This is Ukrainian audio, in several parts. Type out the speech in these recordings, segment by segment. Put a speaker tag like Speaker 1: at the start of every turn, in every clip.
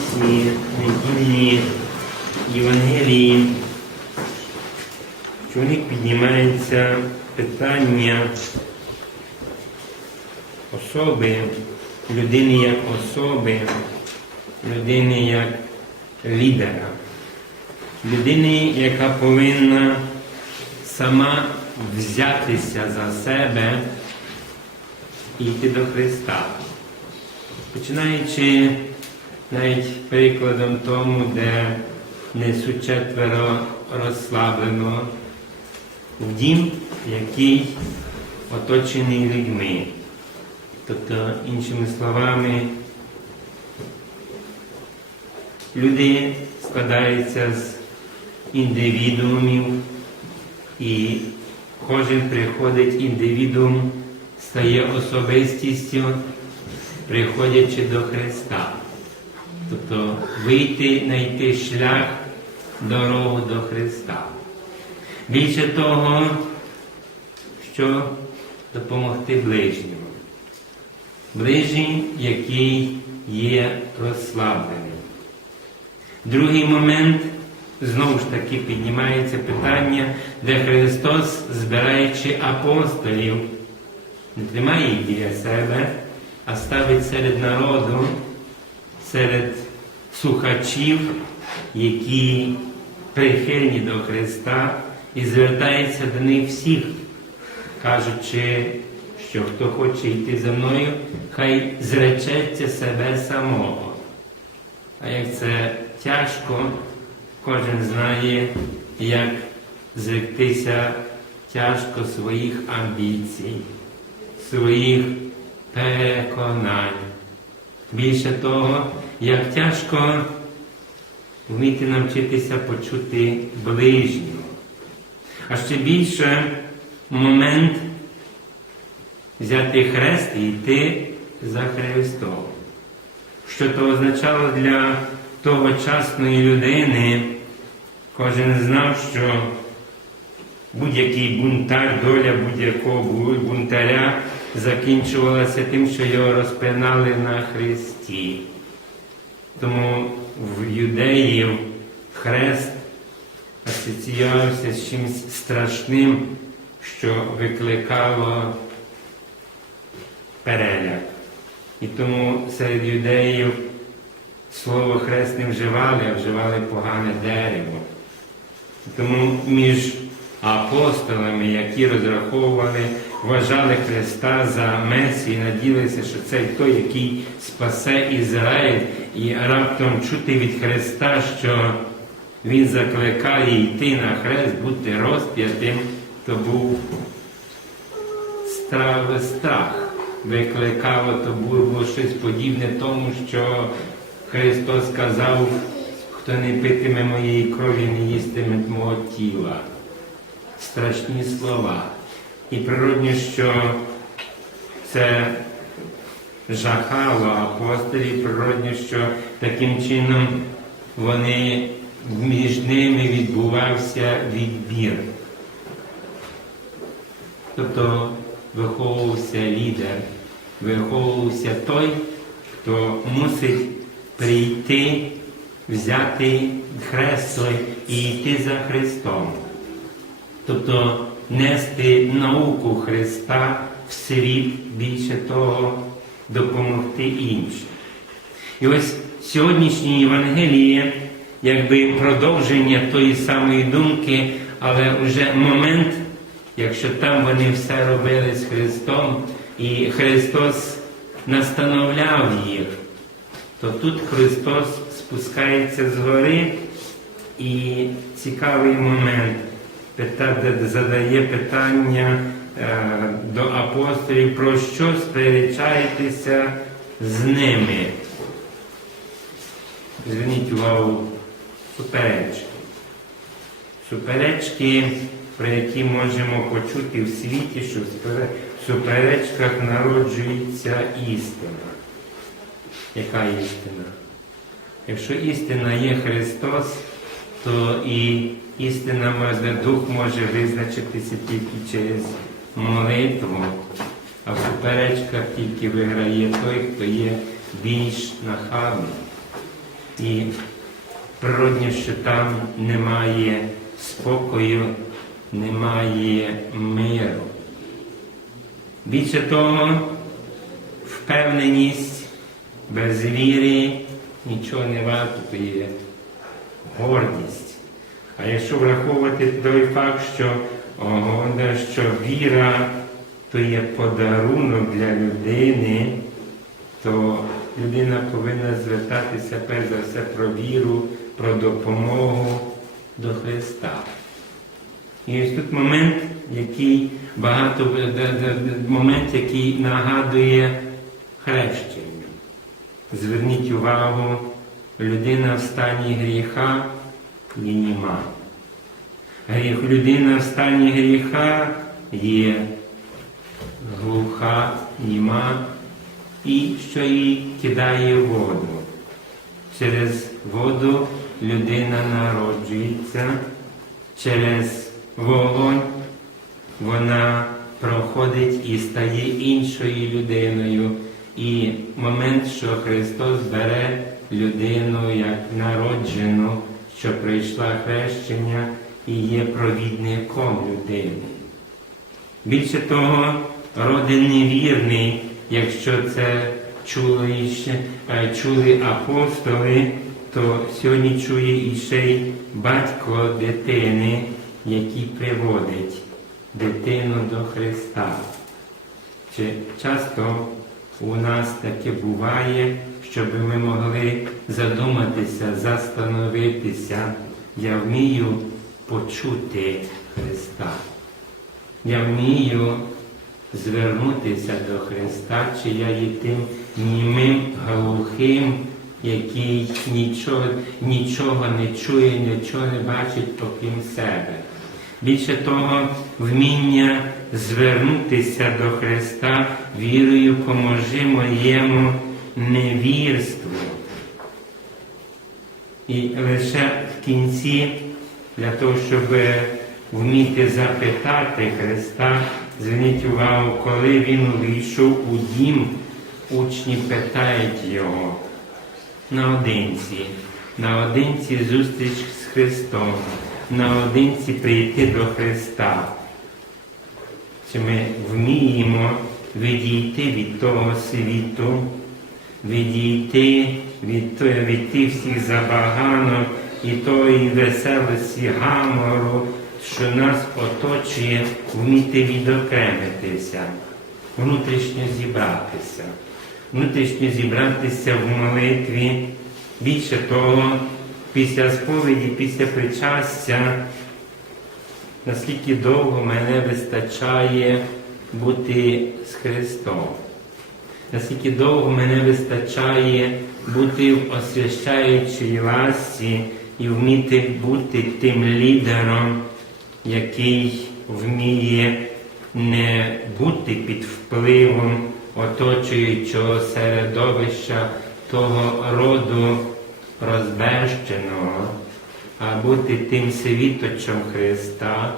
Speaker 1: цікаві недільні Євангелії. них піднімається питання особи, людини як особи, людини як лідера, людини, яка повинна сама взятися за себе і йти до Христа. Починаючи навіть прикладом тому, де несуть четверо розслаблено в дім, який оточений людьми. Тобто, іншими словами, люди складаються з індивідуумів, і кожен приходить індивідуум, стає особистістю, приходячи до Христа. Тобто вийти, знайти шлях, дорогу до Христа. Більше того, що допомогти ближньому. Ближній, який є розслаблений. Другий момент, знову ж таки, піднімається питання, де Христос, збираючи апостолів, не тримає їх біля себе, а ставить серед народу, серед слухачів, які прихильні до Христа, і звертається до них всіх, кажучи, що хто хоче йти за мною, хай зречеться себе самого. А як це тяжко, кожен знає, як зректися тяжко своїх амбіцій, своїх переконань. Більше того, як тяжко вміти навчитися почути ближнього. А ще більше момент взяти хрест і йти за Христом. Що то означало для тогочасної людини, кожен знав, що будь-який бунтар, доля будь-якого бунтаря закінчувалася тим, що його розпинали на Христі. Тому в юдеїв хрест асоціювався з чимось страшним, що викликало переляк. І тому серед юдеїв слово хрест не вживали, а вживали погане дерево. Тому між апостолами, які розраховували, вважали Христа за Месію, наділися, що це той, який спасе Ізраїль, і раптом чути від Христа, що Він закликає йти на хрест, бути розп'ятим, то був страх викликало, то було щось подібне тому, що Христос сказав, хто не питиме моєї крові, не їстиме мого тіла. Страшні слова. І природно, що це жахало апостолів, природно, що таким чином вони між ними відбувався відбір. Тобто виховувався лідер, виховувався той, хто мусить прийти, взяти хресло і йти за Христом. Тобто нести науку Христа в світ, більше того, допомогти іншим. І ось сьогоднішнє Євангеліє, якби продовження тої самої думки, але вже момент, якщо там вони все робили з Христом, і Христос настановляв їх, то тут Христос спускається з гори і цікавий момент задає питання е, до апостолів, про що сперечаєтеся з ними. Зверніть увагу, суперечки. Суперечки, про які можемо почути в світі, що в суперечках народжується істина. Яка істина? Якщо істина є Христос, то і істина може, дух може визначитися тільки через молитву, а в суперечках тільки виграє той, хто є більш нахабний. І природньо, що там немає спокою, немає миру. Більше того, впевненість без віри нічого не варто, то є гордість. А якщо враховувати той факт, що, що віра то є подарунок для людини, то людина повинна звертатися перш за все про віру, про допомогу до Христа. І ось тут момент, який багато момент, який нагадує хрещення. Зверніть увагу, людина в стані гріха є німа. Гріх, людина в стані гріха є глуха, німа, і що її кидає воду. Через воду людина народжується, через вогонь вона проходить і стає іншою людиною. І момент, що Христос бере людину як народжену, що прийшла хрещення і є провідником людини. Більше того, родин невірний, якщо це чули, е, чули апостоли, то сьогодні чує і ще й батько дитини, який приводить дитину до Христа. Чи часто у нас таке буває, щоб ми могли задуматися, застановитися, я вмію почути Христа. Я вмію звернутися до Христа, чи я є тим німим, глухим, який нічого, нічого не чує, нічого не бачить окрім себе. Більше того, вміння звернутися до Христа вірою поможи моєму невірству. І лише в кінці, для того, щоб вміти запитати Христа, зверніть увагу, коли він увійшов у дім, учні питають його наодинці, наодинці зустріч з Христом, наодинці прийти до Христа. Чи ми вміємо відійти від того світу, відійти від, від тих всіх забаганок і тої веселості гамору, що нас оточує, вміти відокремитися, внутрішньо зібратися, внутрішньо зібратися в молитві. Більше того, після сповіді, після причастя, наскільки довго мене вистачає бути з Христом, наскільки довго мене вистачає бути в освящаючій ласці і вміти бути тим лідером, який вміє не бути під впливом оточуючого середовища того роду розбещеного, а бути тим світочем Христа,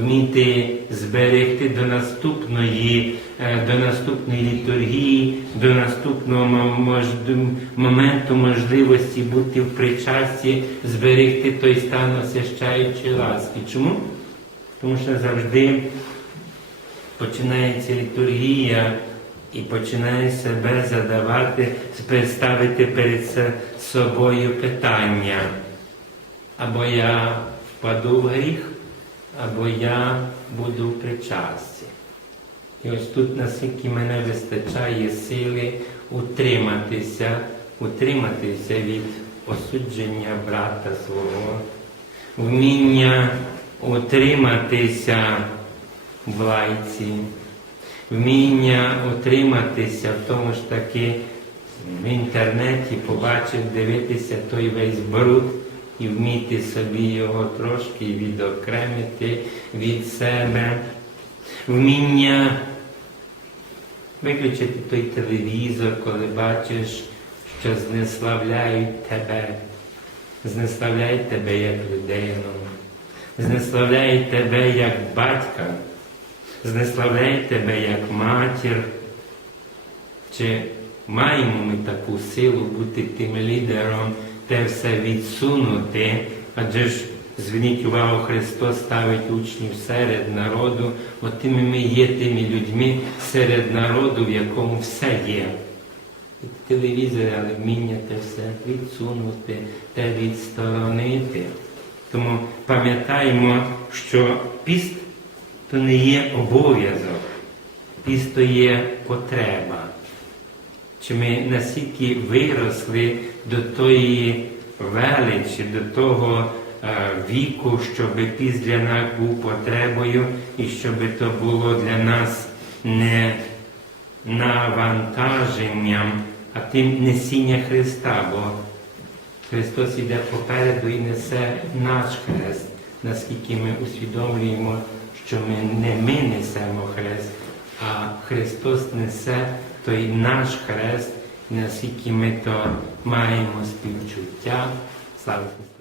Speaker 1: вміти зберегти до наступної, е, до наступної літургії, до наступного мож- моменту можливості бути в причасті, зберегти той стан освящаючої ласки. Чому? Тому що завжди починається літургія і починає себе задавати, ставити перед собою питання. Або я впаду в гріх, або я буду в причасті. І ось тут наскільки мене вистачає сили утриматися, утриматися від осудження брата свого, вміння утриматися в лайці, вміння утриматися в тому ж таки в інтернеті, побачив, дивитися той весь бруд і вміти собі його трошки відокремити від себе, вміння виключити той телевізор, коли бачиш, що знеславляють тебе, знеславляють тебе як людину, знеславляють тебе як батька, знеславляють тебе як матір, чи маємо ми таку силу бути тим лідером, те все відсунути, адже ж зверніть увагу, Христос ставить учнів серед народу, от тими ми є тими людьми серед народу, в якому все є. Телевізор, але вміння те все відсунути, те відсторонити. Тому пам'ятаємо, що піст то не є обов'язок, піст то є потреба. Чи ми настільки виросли до тої величі, до того е, віку, щоб піст для нас був потребою і щоб то було для нас не навантаженням, а тим несіння Христа, бо Христос іде попереду і несе наш хрест, наскільки ми усвідомлюємо, що ми не ми несемо хрест, а Христос несе той наш хрест, і наскільки ми то маємо співчуття. Слава Христу!